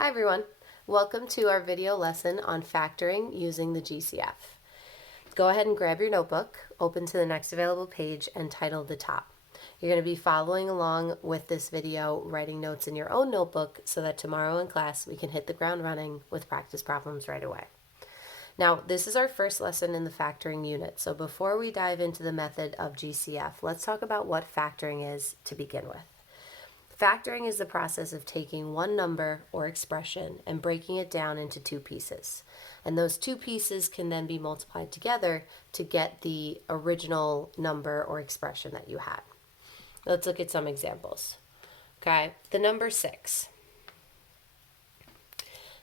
Hi everyone, welcome to our video lesson on factoring using the GCF. Go ahead and grab your notebook, open to the next available page and title the top. You're going to be following along with this video, writing notes in your own notebook so that tomorrow in class we can hit the ground running with practice problems right away. Now, this is our first lesson in the factoring unit, so before we dive into the method of GCF, let's talk about what factoring is to begin with. Factoring is the process of taking one number or expression and breaking it down into two pieces. And those two pieces can then be multiplied together to get the original number or expression that you had. Let's look at some examples. Okay, the number 6.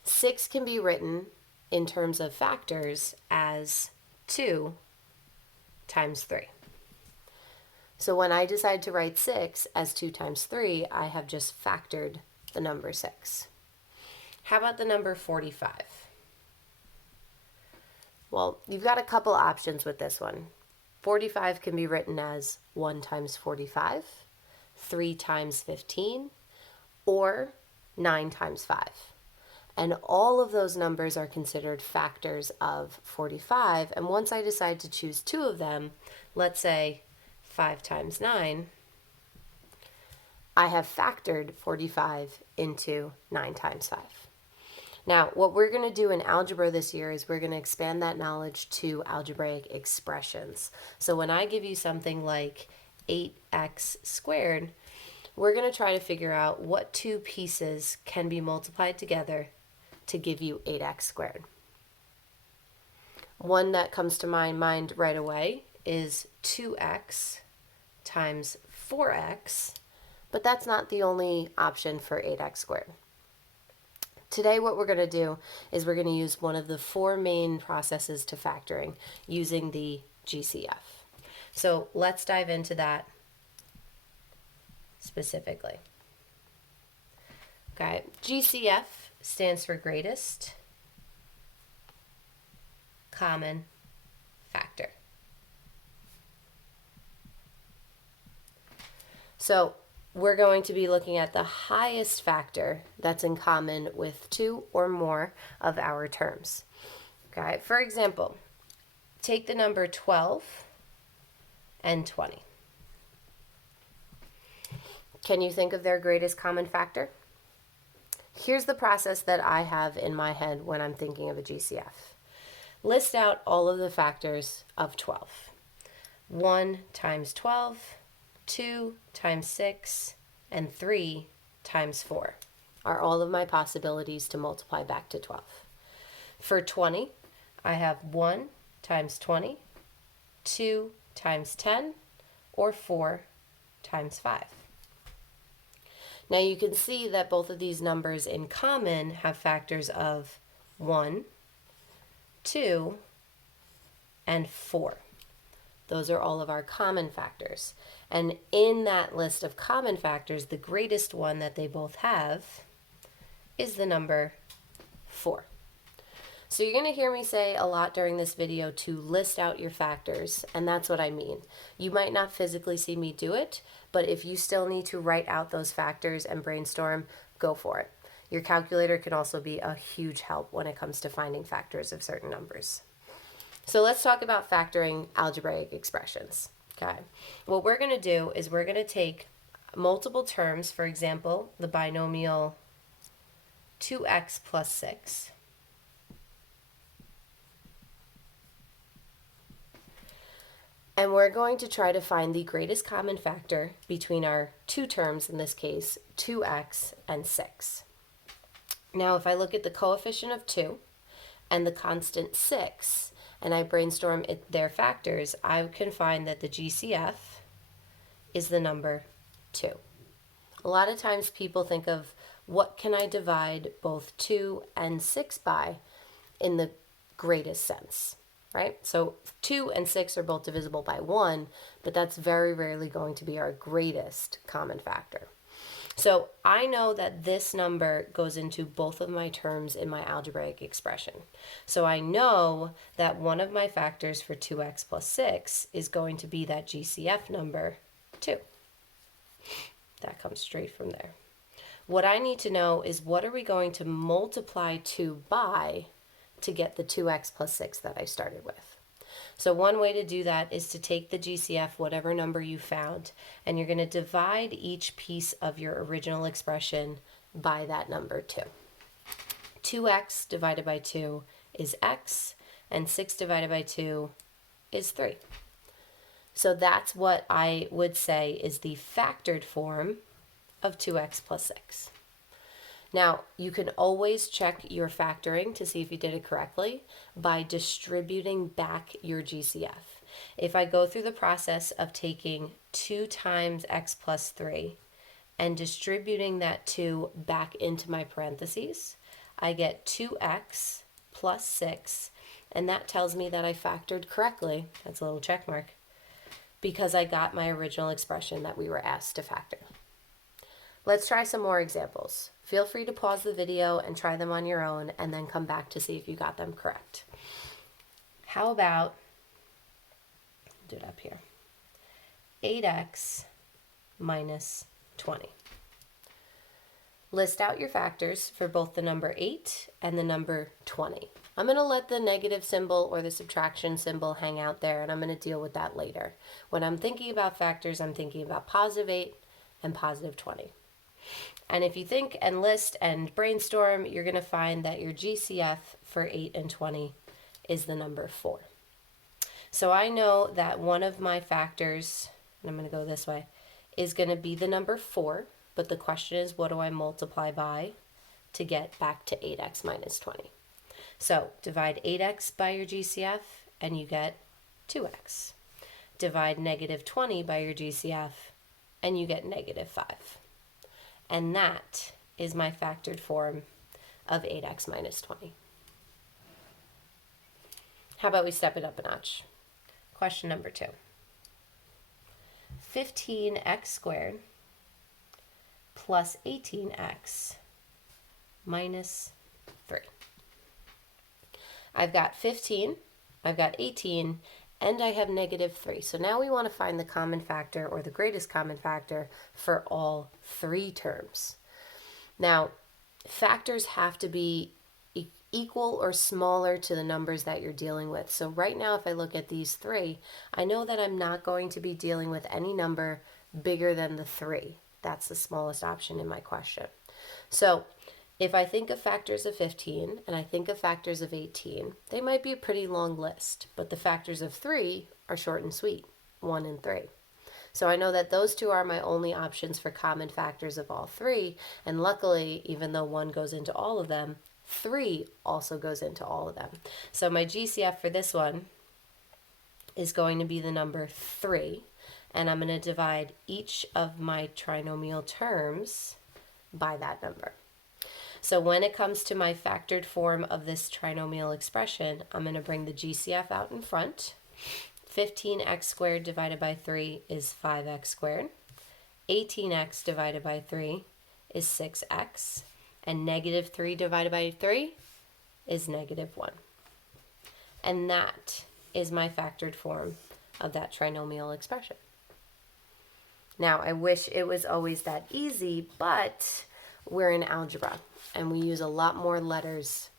6 can be written in terms of factors as 2 times 3. So when I decide to write 6 as 2 times 3, I have just factored the number 6. How about the number 45? Well, you've got a couple options with this one. 45 can be written as 1 times 45, 3 times 15, or 9 times 5. And all of those numbers are considered factors of 45. And once I decide to choose two of them, let's say 5 times 9, I have factored 45 into 9 times 5. Now, what we're going to do in algebra this year is we're going to expand that knowledge to algebraic expressions. So when I give you something like 8x squared, we're going to try to figure out what two pieces can be multiplied together to give you 8x squared. One that comes to my mind right away is 2x times 4x, but that's not the only option for 8x squared. Today what we're going to do is we're going to use one of the four main processes to factoring using the GCF. So let's dive into that specifically. Okay, GCF stands for greatest common factor. So we're going to be looking at the highest factor that's in common with two or more of our terms. Okay, for example, take the number 12 and 20. Can you think of their greatest common factor? Here's the process that I have in my head when I'm thinking of a GCF. List out all of the factors of 12. 1 times 12, 2 times 6, and 3 times 4 are all of my possibilities to multiply back to 12. For 20, I have 1 times 20, 2 times 10, or 4 times 5. Now you can see that both of these numbers in common have factors of 1, 2, and 4. Those are all of our common factors. And in that list of common factors, the greatest one that they both have is the number 4. So you're going to hear me say a lot during this video to list out your factors, and that's what I mean. You might not physically see me do it, but if you still need to write out those factors and brainstorm, go for it. Your calculator can also be a huge help when it comes to finding factors of certain numbers. So let's talk about factoring algebraic expressions. Okay, what we're going to do is we're going to take multiple terms, for example, the binomial 2x plus 6. And we're going to try to find the greatest common factor between our two terms, in this case, 2x and 6. Now, if I look at the coefficient of 2 and the constant 6, and I brainstorm their factors, I can find that the GCF is the number 2. A lot of times people think of what can I divide both 2 and 6 by in the greatest sense, right? So 2 and 6 are both divisible by 1, but that's very rarely going to be our greatest common factor. So I know that this number goes into both of my terms in my algebraic expression. So I know that one of my factors for 2x plus 6 is going to be that GCF number 2. That comes straight from there. What I need to know is what are we going to multiply 2 by to get the 2x plus 6 that I started with. So one way to do that is to take the GCF, whatever number you found, and you're going to divide each piece of your original expression by that number 2. 2x divided by 2 is x, and 6 divided by 2 is 3. So that's what I would say is the factored form of 2x plus 6. Now, you can always check your factoring to see if you did it correctly by distributing back your GCF. If I go through the process of taking 2 times x plus 3 and distributing that 2 back into my parentheses, I get 2x plus 6, and that tells me that I factored correctly. That's a little check mark, because I got my original expression that we were asked to factor. Let's try some more examples. Feel free to pause the video and try them on your own and then come back to see if you got them correct. How about, do it up here, 8x minus 20. List out your factors for both the number 8 and the number 20. I'm going to let the negative symbol or the subtraction symbol hang out there, and I'm going to deal with that later. When I'm thinking about factors, I'm thinking about positive 8 and positive 20. And if you think and list and brainstorm, you're going to find that your GCF for 8 and 20 is the number 4. So I know that one of my factors, and I'm going to go this way, is going to be the number 4, but the question is, what do I multiply by to get back to 8x minus 20? So divide 8x by your GCF and you get 2x. Divide negative 20 by your GCF and you get negative 5. And that is my factored form of 8x minus 20. How about we step it up a notch? Question number 2. 15x squared plus 18x minus 3. I've got 15, I've got 18, and I have negative 3. So now we want to find the common factor, or the greatest common factor, for all 3 terms. Now, factors have to be equal or smaller to the numbers that you're dealing with. So right now, if I look at these 3, I know that I'm not going to be dealing with any number bigger than the 3. That's the smallest option in my question. So if I think of factors of 15 and I think of factors of 18, they might be a pretty long list, but the factors of 3 are short and sweet, 1 and 3. So I know that those 2 are my only options for common factors of all 3, and luckily, even though 1 goes into all of them, 3 also goes into all of them. So my GCF for this one is going to be the number 3, and I'm going to divide each of my trinomial terms by that number. So when it comes to my factored form of this trinomial expression, I'm going to bring the GCF out in front. 15x squared divided by 3 is 5x squared. 18x divided by 3 is 6x. And negative 3 divided by 3 is negative 1. And that is my factored form of that trinomial expression. Now, I wish it was always that easy, but we're in algebra and we use a lot more letters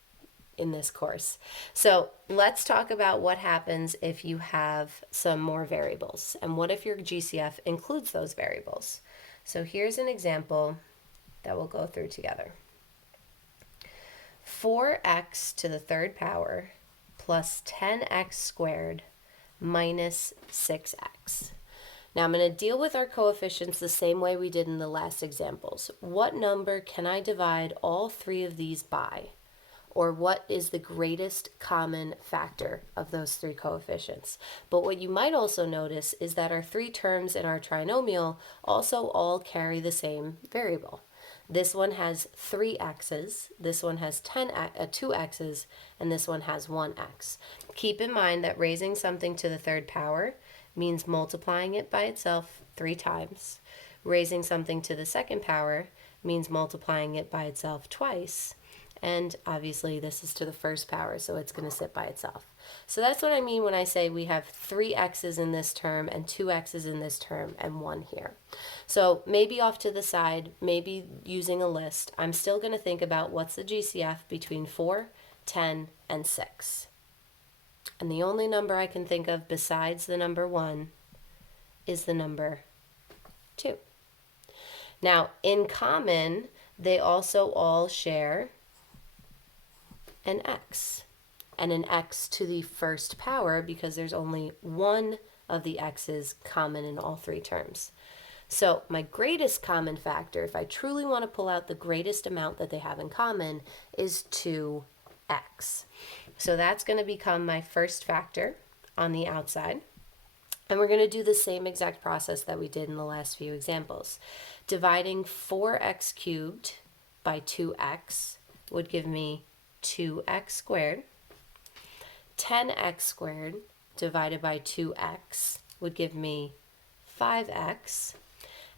in this course. So let's talk about what happens if you have some more variables, and what if your GCF includes those variables. So here's an example that we'll go through together. 4x to the third power plus 10x squared minus 6x. Now I'm going to deal with our coefficients the same way we did in the last examples. What number can I divide all 3 of these by? Or what is the greatest common factor of those 3 coefficients? But what you might also notice is that our 3 terms in our trinomial also all carry the same variable. This one has 3 x's, this one has 2 x's, and this one has 1 x. Keep in mind that raising something to the third power means multiplying it by itself 3 times. Raising something to the second power means multiplying it by itself twice. And obviously this is to the first power, so it's going to sit by itself. So that's what I mean when I say we have 3 x's in this term and 2 x's in this term and 1 here. So maybe off to the side, maybe using a list, I'm still going to think about what's the GCF between 4, 10, and 6. And the only number I can think of besides the number 1 is the number 2. Now, in common, they also all share an x, and an x to the first power because there's only one of the x's common in all 3 terms. So my greatest common factor, if I truly want to pull out the greatest amount that they have in common, is 2x. So that's going to become my first factor on the outside. And we're going to do the same exact process that we did in the last few examples. Dividing 4x cubed by 2x would give me 2x squared. 10x squared divided by 2x would give me 5x.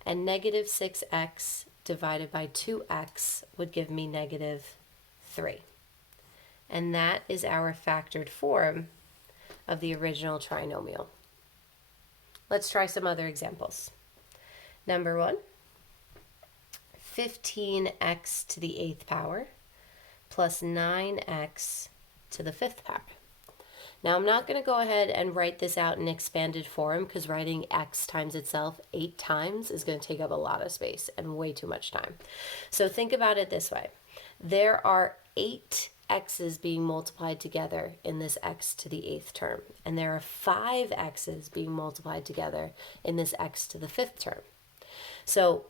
And negative 6x divided by 2x would give me negative 3. And that is our factored form of the original trinomial. Let's try some other examples. Number 1, 15x to the 8th power plus 9x to the 5th power. Now I'm not going to go ahead and write this out in expanded form because writing x times itself 8 times is going to take up a lot of space and way too much time. So think about it this way. There are 8 x's being multiplied together in this x to the 8th term, and there are 5 x's being multiplied together in this x to the 5th term. So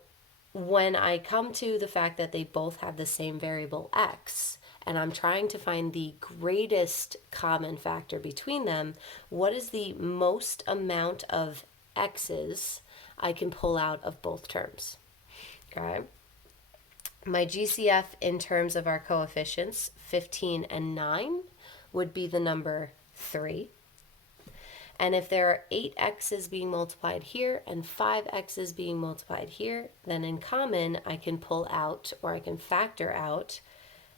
when I come to the fact that they both have the same variable x, and I'm trying to find the greatest common factor between them, what is the most amount of x's I can pull out of both terms? Okay. My GCF in terms of our coefficients, 15 and 9, would be the number 3. And if there are 8 x's being multiplied here and 5 x's being multiplied here, then in common I can pull out, or I can factor out,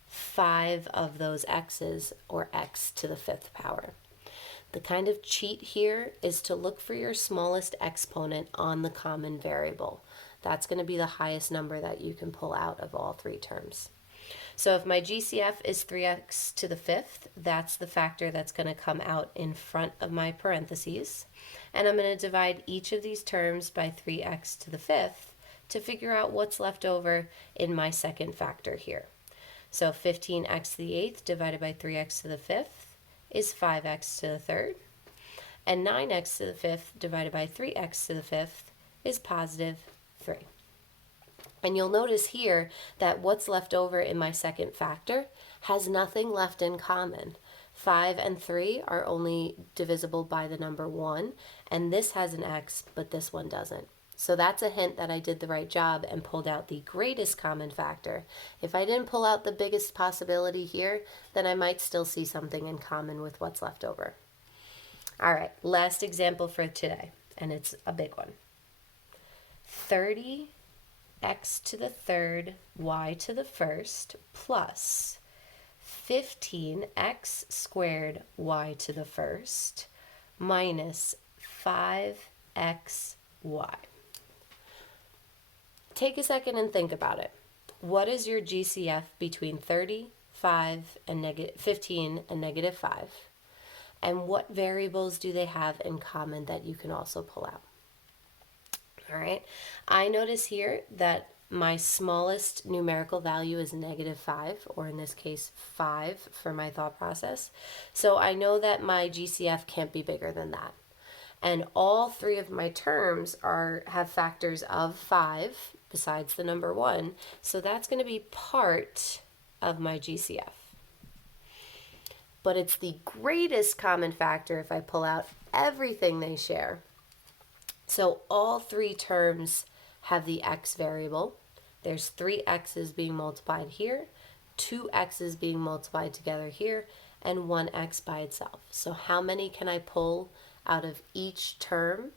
5 of those x's, or x to the 5th power. The kind of cheat here is to look for your smallest exponent on the common variable. That's going to be the highest number that you can pull out of all 3 terms. So if my GCF is 3x to the 5th, that's the factor that's going to come out in front of my parentheses. And I'm going to divide each of these terms by 3x to the 5th to figure out what's left over in my second factor here. So 15x to the 8th divided by 3x to the 5th is 5x to the 3rd. And 9x to the 5th divided by 3x to the 5th is positive 3. And you'll notice here that what's left over in my second factor has nothing left in common. 5 and 3 are only divisible by the number 1, and this has an x, but this one doesn't. So that's a hint that I did the right job and pulled out the greatest common factor. If I didn't pull out the biggest possibility here, then I might still see something in common with what's left over. All right, last example for today, and it's a big one. 30x to the 3rd, y to the 1st, plus 15x squared y to the 1st, minus 5xy. Take a second and think about it. What is your GCF between 30, 5, and 15 and negative 5? And what variables do they have in common that you can also pull out? All right, I notice here that my smallest numerical value is negative 5, or in this case 5 for my thought process. So I know that my GCF can't be bigger than that. And all 3 of my terms have factors of 5 besides the number 1. So that's going to be part of my GCF. But it's the greatest common factor if I pull out everything they share. So all 3 terms have the x variable. There's 3 x's being multiplied here, 2 x's being multiplied together here, and 1 x by itself. So how many can I pull out of each term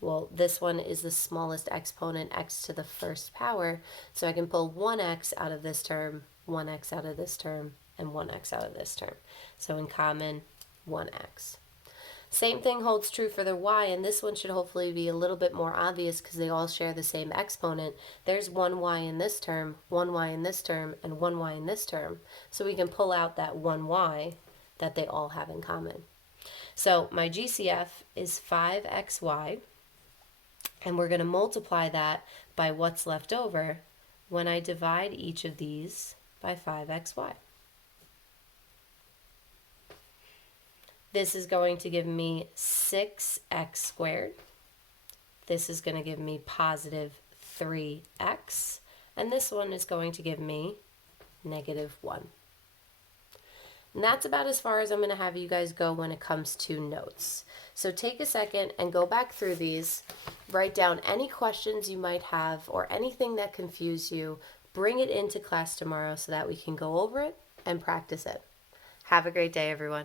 Well, this one is the smallest exponent, x to the first power, so I can pull 1x out of this term, 1x out of this term, and 1x out of this term. So in common, 1x. Same thing holds true for the y, and this one should hopefully be a little bit more obvious because they all share the same exponent. There's 1y in this term, 1y in this term, and 1y in this term. So we can pull out that 1y that they all have in common. So my GCF is 5xy, and we're going to multiply that by what's left over when I divide each of these by 5xy. This is going to give me 6x squared. This is going to give me positive 3x. And this one is going to give me negative 1. And that's about as far as I'm going to have you guys go when it comes to notes. So take a second and go back through these. Write down any questions you might have or anything that confuse you. Bring it into class tomorrow so that we can go over it and practice it. Have a great day, everyone.